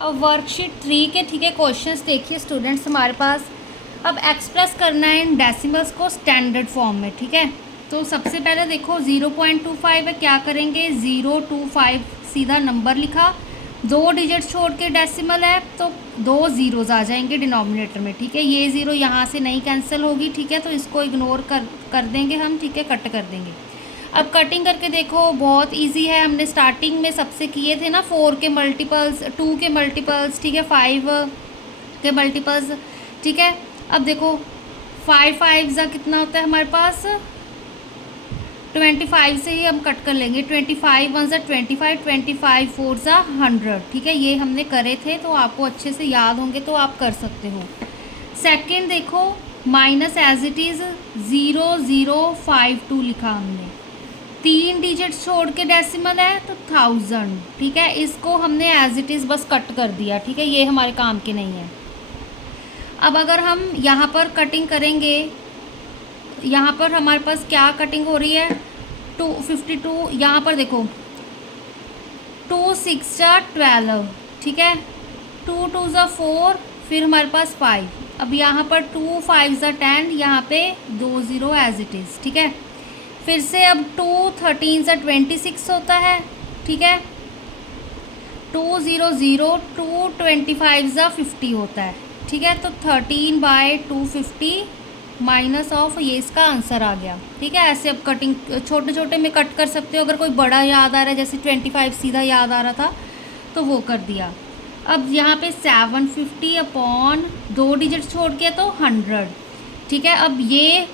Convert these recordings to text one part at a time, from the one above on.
अब वर्कशीट 3 के ठीक है क्वेश्चंस देखिए स्टूडेंट्स हमारे पास। अब एक्सप्रेस करना है इन डेसिमल्स को स्टैंडर्ड फॉर्म में, ठीक है। तो सबसे पहले देखो 0.25 है, क्या करेंगे 025 सीधा नंबर लिखा, 2 डिजिट छोड़ के डेसिमल है तो 2 ज़ीरोज़ आ जाएंगे डिनोमिनेटर में, ठीक है। ये ज़ीरो यहाँ से नहीं कैंसिल होगी, ठीक है, तो इसको इग्नोर कर देंगे हम, ठीक है, कट कर देंगे। अब कटिंग करके देखो बहुत इजी है, हमने स्टार्टिंग में सबसे किए थे ना 4 के मल्टीपल्स, 2 के मल्टीपल्स, ठीक है, 5 के मल्टीपल्स, ठीक है। अब देखो 5 5 ज़ा कितना होता है हमारे पास 25 से ही हम कट कर लेंगे, 25 1 ज़ा 25, 25 4 ज़ा 100, ठीक है। ये हमने करे थे तो आपको अच्छे से याद होंगे तो आप कर सकते हो। सेकंड देखो माइनस एज इट इज़ 0052 लिखा हमने, 3 डिजिट छोड़ के डेसिमल है तो 1000, ठीक है। इसको हमने एज इट इज़ बस कट कर दिया, ठीक है, ये हमारे काम के नहीं है। अब अगर हम यहाँ पर कटिंग करेंगे, यहाँ पर हमारे पास क्या कटिंग हो रही है 252, यहाँ पर देखो 2 6 ज़ा 12, ठीक है, 2 2 ज़ा 4, फिर हमारे पास 5। अब यहाँ पर 2 5 ज़ा 10, यहाँ पे 2 ज़ीरो एज इट इज़, ठीक है। फिर से अब 2 13 ज़ा 26 होता है, ठीक है, 2 0 0 2 25 ज़ा 50 होता है, ठीक है। तो 13/250 माइनस ऑफ, ये इसका आंसर आ गया, ठीक है। ऐसे अब कटिंग छोटे छोटे में कट कर सकते हो, अगर कोई बड़ा याद आ रहा है जैसे 25 सीधा याद आ रहा था तो वो कर दिया। अब यहाँ पे 750 अपॉन 2 डिजिट छोड़ के तो 100, ठीक है। अब ये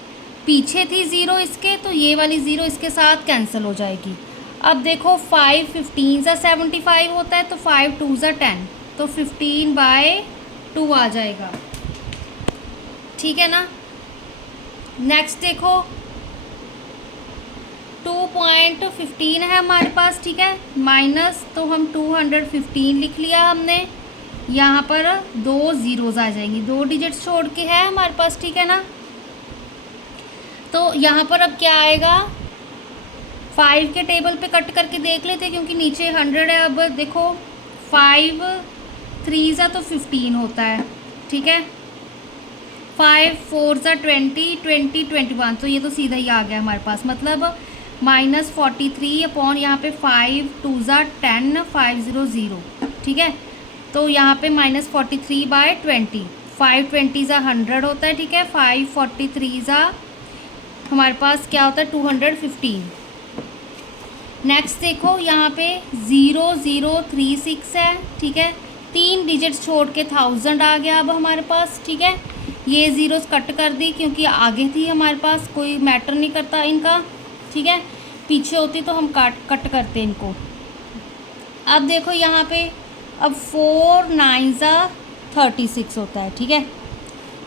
पीछे थी ज़ीरो इसके, तो ये वाली ज़ीरो इसके साथ कैंसिल हो जाएगी। अब देखो 5 15 ज़ा 75 होता है तो 5 2 ज़ा 10, तो 15/2 आ जाएगा, ठीक है ना। नेक्स्ट देखो 2.15 है हमारे पास, ठीक है, माइनस तो हम 215 लिख लिया हमने, यहाँ पर 2 ज़ीरोज़ आ जाएंगी, 2 डिजिट छोड़ के है हमारे पास, ठीक है ना। तो यहाँ पर अब क्या आएगा 5 के टेबल पे कट करके देख लेते क्योंकि नीचे 100 है। अब देखो 5 3 ज़ा तो 15 होता है, ठीक है, 5 4 ज़ा 20 20 21, तो ये तो सीधा ही आ गया हमारे पास, मतलब -43 अपॉन यहाँ पे 5 2 ज़ा 10 500, ठीक है। तो यहाँ पे -43/20, 5 20 ज़ा 100 होता है, ठीक है, 5 43 ज़ा हमारे पास क्या होता है 215। नेक्स्ट देखो यहाँ पे 0036 है, ठीक है, 3 डिजिट छोड़ के 1000 आ गया अब हमारे पास, ठीक है। ये ज़ीरोस कट कर दी क्योंकि आगे थी हमारे पास, कोई मैटर नहीं करता इनका, ठीक है, पीछे होती तो हम कट करते इनको। अब देखो यहाँ पे अब 4 9 ज़ा 36 होता है, ठीक है,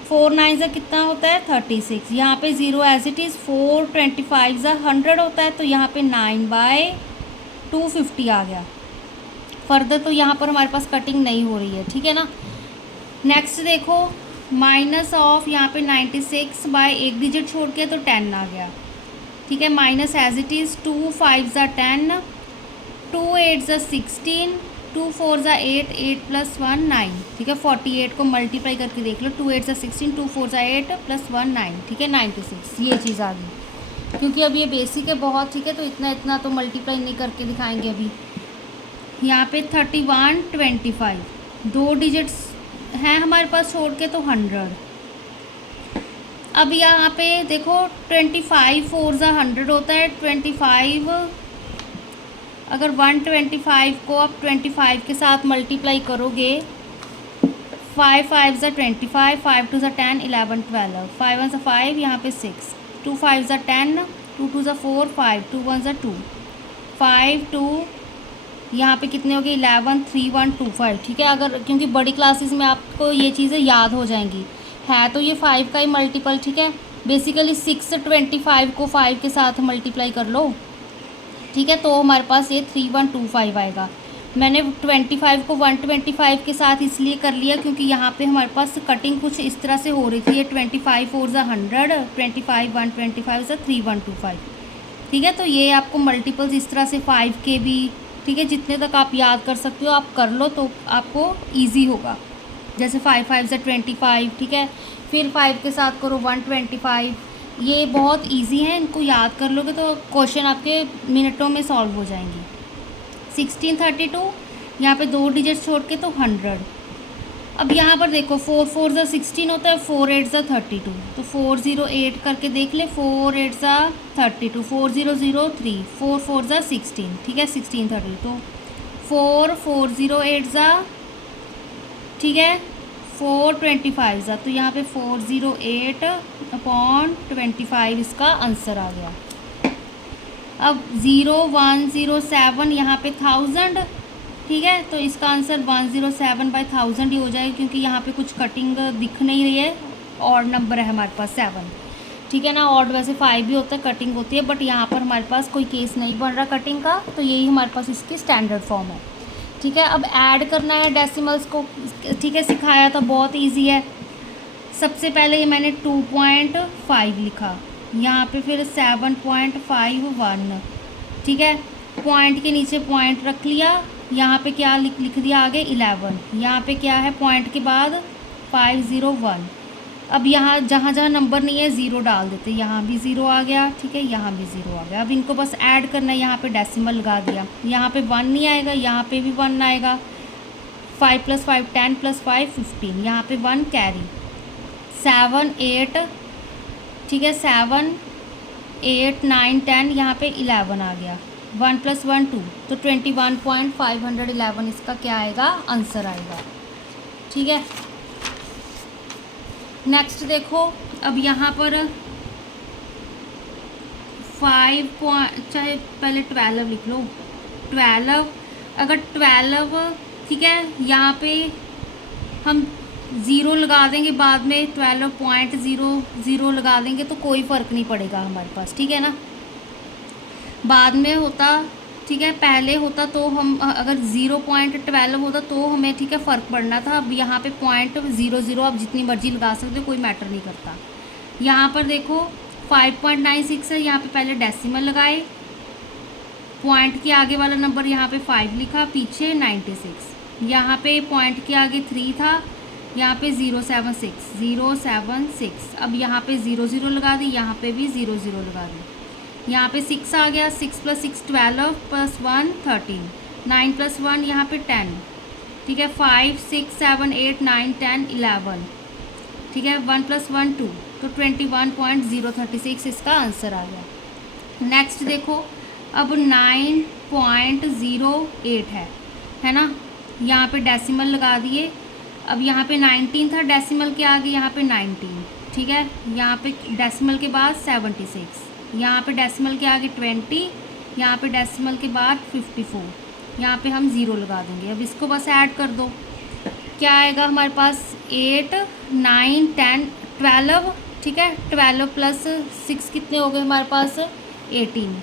4 9 ज़ा कितना होता है 36, यहाँ पे 0 एज इट इज़, 4 25 ज़ा 100 होता है तो यहाँ पे 9/250 आ गया। फर्दर तो यहाँ पर हमारे पास कटिंग नहीं हो रही है, ठीक है ना। नेक्स्ट देखो माइनस ऑफ यहाँ पे 96 एक डिजिट छोड़ के तो 10 आ गया, ठीक है, माइनस एज इट इज़, 2 5 ज़ा 10, 2 8 ज़ा 16, 2 4 ज़ा 8 8 + 1 9, ठीक है, 48 को मल्टीप्लाई करके देख लो, 2 8 ज़ा 16 2 4 ज़ा 8 + 1 9, ठीक है, 96, ये चीज़ आ गई। क्योंकि अब ये बेसिक है बहुत, ठीक है, तो इतना तो मल्टीप्लाई नहीं करके दिखाएंगे अभी। यहाँ पे 31 25 2 डिजिट्स हैं हमारे पास छोड़ के तो 100। अब यहाँ पे देखो 25 4 ज़ा 100 होता है, 25 अगर 125 को आप 25 के साथ मल्टीप्लाई करोगे, 5 5 ज़ा 25, 5 2 ज़ा 10 11 12, 5 1 ज़ा 5, यहाँ पे 6, 2 5 ज़ा 10, 2 2 ज़ा 4 5, 2 1 ज़ा 2, 5 2, यहाँ पे कितने हो गए 11 3 1 2 5, ठीक है। अगर क्योंकि बड़ी क्लासेस में आपको ये चीज़ें याद हो जाएंगी, है तो ये 5 का ही मल्टीपल, ठीक है। बेसिकली 6 25 को 5 के साथ मल्टीप्लाई कर लो, ठीक है, तो हमारे पास ये 3125 आएगा। मैंने 25 को 125 के साथ इसलिए कर लिया क्योंकि यहाँ पे हमारे पास कटिंग कुछ इस तरह से हो रही थी, ये 25 4 ज़ा 100, 25 125 ज़ा 3125, ठीक है। तो ये आपको मल्टीपल्स इस तरह से 5 के भी ठीक है, जितने तक आप याद कर सकते हो आप कर लो तो आपको ईजी होगा। जैसे 5 5 से 25, ठीक है, फिर 5 के साथ करो 125। ये बहुत इजी है, इनको याद कर लोगे तो क्वेश्चन आपके मिनटों में सॉल्व हो जाएंगे। 1632, यहाँ पे 2 डिजिट छोड़ के तो 100। अब यहाँ पर देखो 4 4 ज़ा 16 होता है, 4 8 ज़ा 32, तो 408 करके देख ले, 4 8 ज़ा 32, 4003, 4 4 ज़ा 16, ठीक है, 1632, तो 4 408 ज़ा, ठीक है, 425 ज़ा, तो यहाँ पे 408/25 इसका आंसर आ गया। अब 0107 यहाँ पे 1000, ठीक है, तो इसका आंसर 107/1000 ही हो जाएगा, क्योंकि यहाँ पे कुछ कटिंग दिख नहीं रही है, ऑड नंबर है हमारे पास 7, ठीक है ना। ऑड वैसे 5 भी होता है, कटिंग होती है, बट यहाँ पर हमारे पास कोई केस नहीं बन रहा कटिंग का, तो यही हमारे पास इसकी स्टैंडर्ड फॉर्म है, ठीक है। अब ऐड करना है डेसिमल्स को, ठीक है, सिखाया था, बहुत ईजी है। सबसे पहले ये मैंने 2.5 लिखा, यहाँ पे फिर 7.51, ठीक है, पॉइंट के नीचे पॉइंट रख लिया, यहाँ पे क्या लिख दिया आगे 11, यहाँ पे क्या है पॉइंट के बाद 501। अब यहाँ जहाँ जहाँ नंबर नहीं है ज़ीरो डाल देते, यहाँ भी ज़ीरो आ गया, ठीक है, यहाँ भी ज़ीरो आ गया। अब इनको बस ऐड करना है, यहाँ पे डेसिमल लगा दिया, यहाँ पे 1 नहीं आएगा, यहाँ पे भी 1 आएगा, 5 + 5 10 + 5 15, यहाँ पे 1 कैरी, 7 8, ठीक है, 7 8 9 10, यहाँ पे 11 आ गया, 1 + 1 2, तो 21.511 इसका क्या आएगा आंसर आएगा, ठीक है। नेक्स्ट देखो, अब यहाँ पर 5 चाहे पहले 12 लिख लो, 12, अगर 12, ठीक है, यहाँ पे हम ज़ीरो लगा देंगे बाद में, 12.00 लगा देंगे तो कोई फ़र्क नहीं पड़ेगा हमारे पास, ठीक है ना। बाद में होता, ठीक है, पहले होता तो हम अगर 0.12 होता तो हमें, ठीक है, फ़र्क पड़ना था। अब यहाँ पे 0.00 आप जितनी मर्जी लगा सकते हो, कोई मैटर नहीं करता। यहाँ पर देखो 5.96 है, यहाँ पे पहले डेसिमल लगाए, पॉइंट के आगे वाला नंबर यहाँ पे 5 लिखा, पीछे 96, यहाँ पे पॉइंट के आगे 3 था, यहाँ पे 076। अब यहाँ पे 00 लगा दी, यहाँ पे भी 00 लगा दी, यहाँ पे 6 आ गया, 6 + 6 12 + 1 13, 9 + 1 यहाँ पे 10, ठीक है, 5 6 7 8 9 10 11, ठीक है, 1 + 1 2, तो 21.036 इसका आंसर आ गया। नेक्स्ट देखो, अब 9.08 है ना, यहाँ पे डेसिमल लगा दिए। अब यहाँ पे 19 था, डेसिमल के आगे यहाँ पे 19, ठीक है, यहाँ पे डेसिमल के बाद 76, यहाँ पे डेसिमल के आगे 20, यहाँ पे डेसिमल के बाद 54, यहाँ पे हम 0 लगा देंगे। अब इसको बस ऐड कर दो, क्या आएगा हमारे पास 8 9 10 12, ठीक है, 12 + 6 कितने हो गए हमारे पास 18,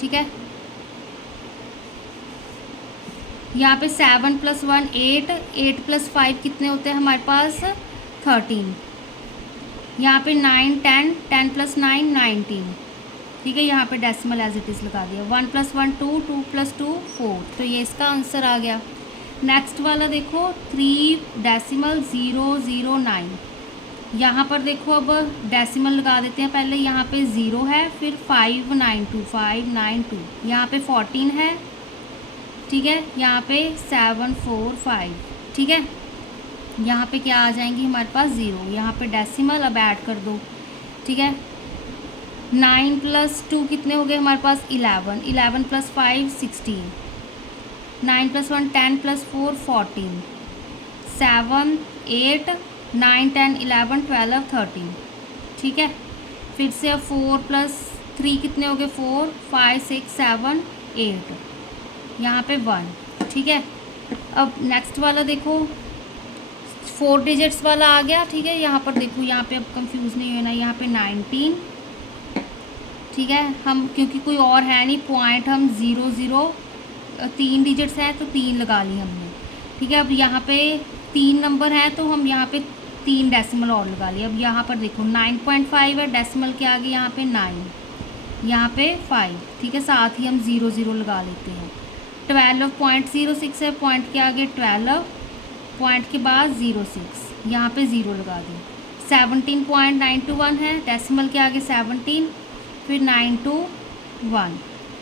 ठीक है। यहाँ पे 7 + 1 8, 8 + 5 कितने होते हैं हमारे पास 13, यहाँ पे 9 10, 10 + 9 19, ठीक है, यहाँ पे डेसिमल एज इट इज़ लगा दिया, 1 + 1 2, 2 + 2 4, तो ये इसका आंसर आ गया। नेक्स्ट वाला देखो 3.009, यहाँ पर देखो अब डेसिमल लगा देते हैं, पहले यहाँ पे 0 है, फिर 592, यहाँ पे 14 है, ठीक है, यहाँ पे 745, ठीक है, यहाँ पे क्या आ जाएंगी हमारे पास 0, यहाँ पे डेसिमल, अब ऐड कर दो, ठीक है, 9 + 2 कितने हो गए हमारे पास 11, 11 + 5 16, 9 + 1 10 + 4 14, 7 8 9 10 11 12 13, ठीक है, फिर से अब 4 + 3 कितने हो गए 4 5 6 7 8, यहाँ पे 1, ठीक है। अब नेक्स्ट वाला देखो 4 डिजिट्स वाला आ गया, ठीक है, यहाँ पर देखो, यहाँ पे अब कंफ्यूज नहीं होना, यहाँ पे 19, ठीक है, हम क्योंकि कोई और है नहीं, पॉइंट हम 00 3 डिजिट्स हैं तो 3 लगा ली हमने, ठीक है। अब यहाँ पे 3 नंबर हैं तो हम यहाँ पे 3 डेसिमल और लगा लिए। अब यहाँ पर देखो 9.5 है, डेसिमल के आगे यहाँ पे 9, यहाँ पे 5, ठीक है, साथ ही हम 0 0 लगा लेते हैं। 12.06 है, पॉइंट के आगे 12, पॉइंट के बाद 06, यहाँ पे 0 लगा दें। 17.921 है, डेसिमल के आगे 17, फिर 921,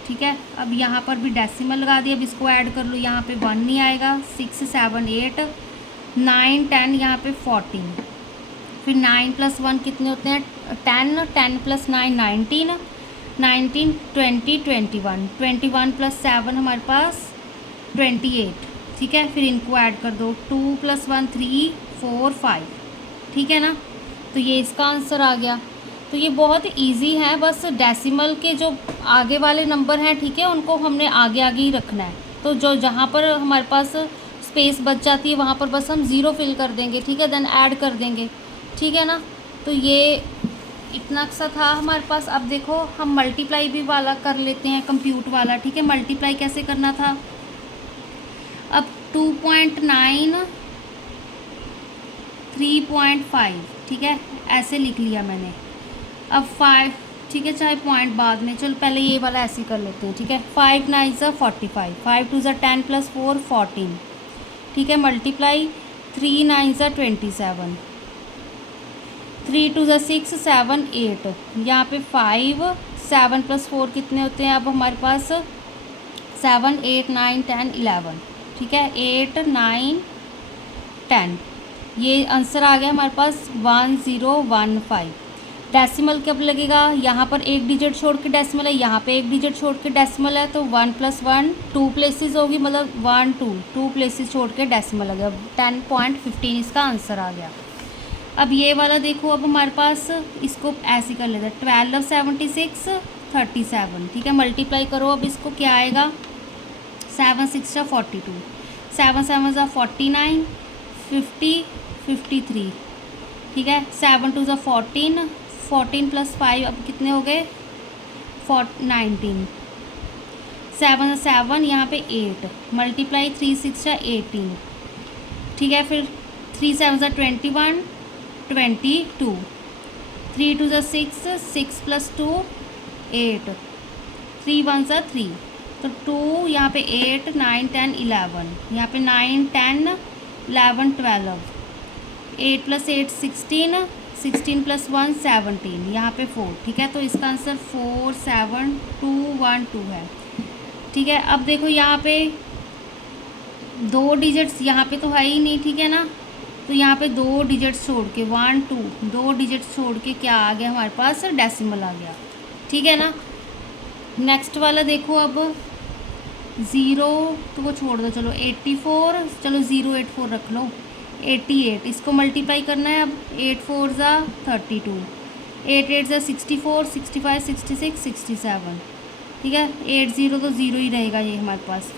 ठीक है। अब यहाँ पर भी डेसिमल लगा दिया, अब इसको ऐड कर लो, यहाँ पे 1 नहीं आएगा। 6 7 8 9 10, यहाँ पे 14, फिर 9 + 1 कितने होते हैं 10, 10 + 9 19, 19 20 21, 21 + 7 हमारे पास 28, ठीक है। फिर इनको ऐड कर दो, 2 + 1 3 4 5, ठीक है ना। तो ये इसका आंसर आ गया। तो ये बहुत इजी है, बस डेसिमल के जो आगे वाले नंबर हैं, ठीक है, उनको हमने आगे आगे ही रखना है। तो जो जहाँ पर हमारे पास स्पेस बच जाती है वहाँ पर बस हम 0 फिल कर देंगे, ठीक है, देन ऐड कर देंगे, ठीक है ना। तो ये इतना सा था हमारे पास। अब देखो हम मल्टीप्लाई भी वाला कर लेते हैं, कंप्यूट वाला, ठीक है। मल्टीप्लाई कैसे करना था, अब 2.9 3.5, ठीक है, ऐसे लिख लिया मैंने। अब 5, ठीक है, चाहे पॉइंट बाद में, चलो पहले ये वाला ऐसे कर लेते हैं, ठीक है। 5 9 = 45, 5 2 = 10 + 4 14, ठीक है। मल्टीप्लाई 3 9 = 27, 3 2 = 6 7 8, यहाँ पे 5 7 + 4 कितने होते हैं अब हमारे पास 7 8 9 10 11, ठीक है, 8 9 10, ये आंसर आ गया हमारे पास 1015। डेसिमल कब लगेगा, यहाँ पर एक डिजिट छोड़ के डेसिमल है, यहाँ पे एक डिजिट छोड़ के डेसिमल है, तो 1 + 1 2 प्लेसेस होगी, मतलब 1 2 प्लेसेस छोड़ के डेसिमल आ गया। 10.15 इसका आंसर आ गया। अब ये वाला देखो, अब हमारे पास इसको ऐसे कर लेते हैं, 12 76 37, ठीक है। मल्टीप्लाई करो, अब इसको क्या आएगा, 7 6 = 42, 7 7 = 49, 50 53, ठीक है। 7 2 = 14, 14 + 5 अब कितने हो गए 19, 7 7, यहाँ पे 8, मल्टीप्लाई 3 6 = 18, ठीक है। फिर 3 7 = 21 22, 3 2 = 6, 6 + 2 8, 3 1 = 3, तो 2 यहाँ पे 8 9 10 11, यहाँ पे 9 10 11 12, 8 + 8 16, 16 + 1 17, यहाँ पे 4, ठीक है। तो इसका आंसर 4 7 2 1 2 है, ठीक है। अब देखो यहाँ पे 2 डिजिट्स यहाँ पे तो है ही नहीं, ठीक है ना। तो यहाँ पे 2 डिजिट्स छोड़ के 1 2 2 डिजिट्स छोड़ के क्या आ गया हमारे पास डेसिमल आ गया, ठीक है ना। नेक्स्ट वाला देखो, अब 0 तो वो छोड़ दो, चलो 84, चलो 084 रख लो, 88, इसको मल्टीप्लाई करना है। अब 8 4 = 32, 8 8 = 64 65 66 67, ठीक है। 8 0 तो 0 ही रहेगा ये हमारे पास।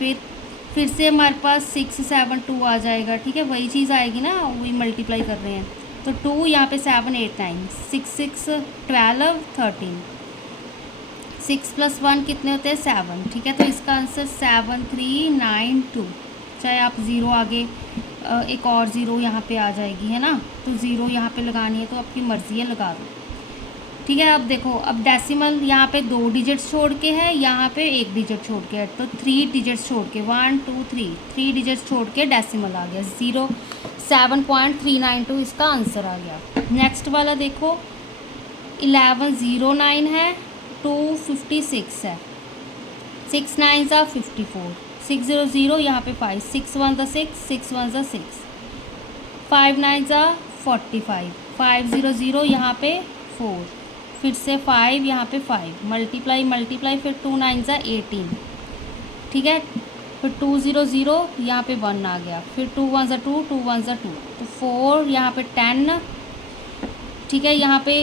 फिर से हमारे पास 6 7 2 आ जाएगा, ठीक है, वही चीज़ आएगी ना, वही मल्टीप्लाई कर रहे हैं। तो 2 यहाँ पे 7 8 9 6 6 12 13, 6 + 1 कितने होते हैं 7, ठीक है। तो इसका आंसर 7 3 9 2, चाहे आप 0 आगे एक और 0 यहाँ पे आ जाएगी, है ना। तो 0 यहाँ पे लगानी है तो आपकी मर्ज़ी है, लगा दो, ठीक है। अब देखो, अब डेसिमल यहाँ पे 2 डिजिट्स छोड़ के है, यहाँ पे 1 डिजिट छोड़ के है, तो 3 डिजिट्स छोड़ के 1 2 3 डिजिट्स छोड़ के डेसिमल आ गया 7.392, इसका आंसर आ गया। नेक्स्ट वाला देखो, 1109 है, 256 है, 6 9 = 54, 6 0 0, यहाँ पे 5, 6 1 = 6, 6 1 = 6, 5 9 = 45, 5 0 0, यहाँ पे 4, फिर से 5, यहाँ पे 5, मल्टीप्लाई फिर 2 9 = 18, ठीक है। फिर 2 0 0, यहाँ पे 1 आ गया, फिर 2 1 = 2, 2 1 = 2, तो 4, यहाँ पे 10, ठीक है। यहाँ पे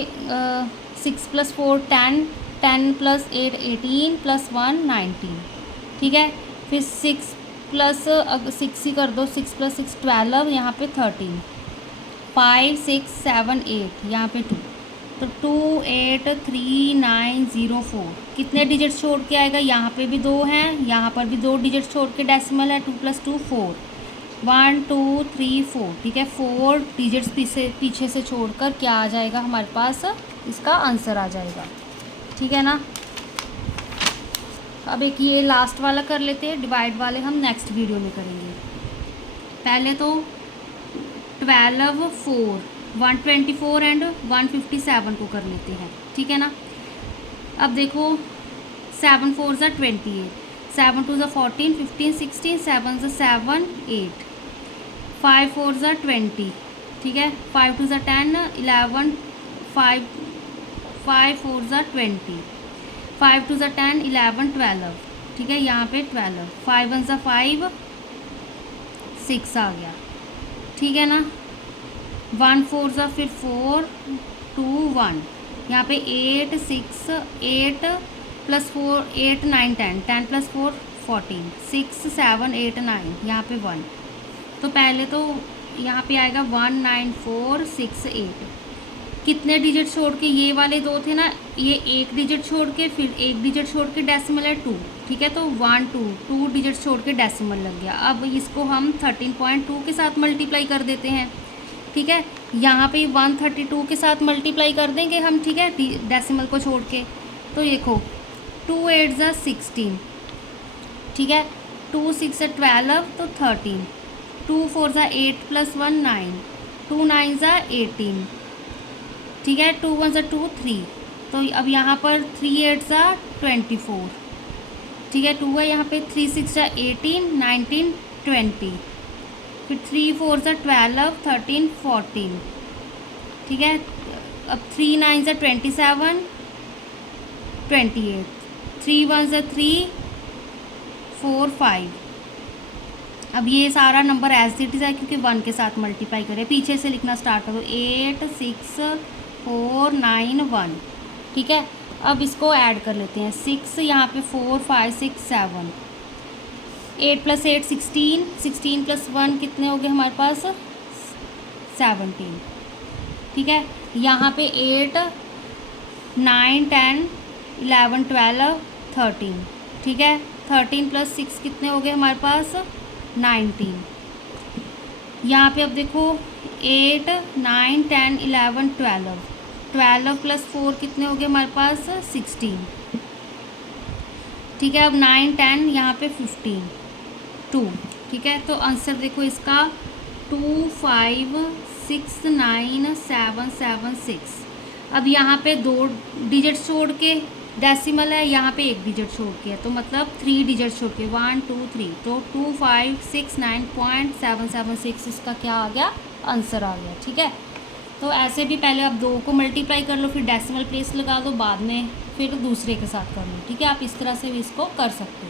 6 + 4 10, 10 + 8 18 + 1 19, ठीक है। फिर 6 + 6 ही कर दो, 6 + 6 12, यहाँ पे 13, 5 6 7 8, यहाँ पे 2, तो 2 8 3 9 0 4, कितने डिजिट्स छोड़ के आएगा, यहाँ पे भी 2 हैं, यहाँ पर भी 2 डिजिट्स छोड़ के डेसिमल है, 2 + 2 4, 1 2 3 4, ठीक है। 4 डिजिट्स पीछे से छोड़कर क्या आ जाएगा हमारे पास, इसका आंसर आ जाएगा, ठीक है ना। अब एक ये लास्ट वाला कर लेते हैं, डिवाइड वाले हम नेक्स्ट वीडियो में करेंगे। पहले तो 12 4 124 एंड 157 को कर लेते हैं, ठीक है ना। अब देखो 7 4 ज़ा 28, 7 2 ज़ा 14, 15 16, 7 ज़ा 7 8, 5 4 ज़ा 20, ठीक है, 5 2 ज़ा 10, 11, 5 4 ज़ा 20, 5 2 ज़ा 10, 11 12, ठीक है, यहाँ पे 12, 5 1 ज़ा 5, 6 आ गया, ठीक है ना। 1 4 ज़ा फिर 4 2 1, यहाँ पे 8 6 8 प्लस 4 8 9 10, 10 प्लस 4 14, 6 7 8 9, यहाँ पे 1। तो पहले तो यहाँ पे आएगा 1 9 4 6 8। कितने डिजिट छोड़ के, ये वाले दो थे ना, ये एक डिजिट छोड़ के फिर एक डिजिट छोड़ के डेसिमल है 2, ठीक है। तो 1 2 डिजिट छोड़ के डेसिमल लग गया। अब इसको हम 13.2 के साथ मल्टीप्लाई कर देते हैं, ठीक है। यहाँ पे 132 के साथ मल्टीप्लाई कर देंगे हम, ठीक है, डेसिमल को छोड़ के। तो देखो 2 8 ज़ा 16, ठीक है, 2 6 12, तो 13, 2 4 ज़ा 8 प्लस 1 9, 2 9 ज़ा 18, ठीक है, 2 1 ज़ा 2 3। तो अब यहाँ पर 3 8 ज़ा 24, ठीक है, 2 है यहाँ पे, 3 6 ज़ा 18 19 20, फिर 3 4 ज़ा 12 13 14, ठीक है। अब 3 9 ज़ा 27 28, 3 1 ज़ा 3 4 5। अब ये सारा नंबर एज इट इज़ है क्योंकि 1 के साथ मल्टीप्लाई करें। पीछे से लिखना स्टार्ट करो, 8 6 4 9 1, ठीक है। अब इसको ऐड कर लेते हैं, 6 यहाँ पे 4 5 6 7, 8 प्लस 8 16, 16 प्लस 1 कितने हो गए हमारे पास 17, ठीक है। यहाँ पे 8 9 10 11 12 13, ठीक है, 13 प्लस 6 कितने हो गए हमारे पास 19। यहाँ पे अब देखो 8 9 10 11 12, 12 प्लस 4 कितने हो गए हमारे पास 16, ठीक है। अब 9 10 यहाँ पे 15 2, ठीक है। तो आंसर देखो इसका 2 5 6 9 7 7 6। अब यहाँ पे 2 डिजिट छोड़ के डेसिमल है, यहाँ पे 1 डिजिट छोड़ के है, तो मतलब 3 डिजिट छोड़ के 1 2 3, तो 2 5 6 9.776 इसका क्या आ गया, आंसर आ गया, ठीक है। तो ऐसे भी पहले आप 2 को मल्टीप्लाई कर लो, फिर डेसिमल प्लेस लगा दो, बाद में फिर दूसरे के साथ कर लो, ठीक है। आप इस तरह से भी इसको कर सकते हो।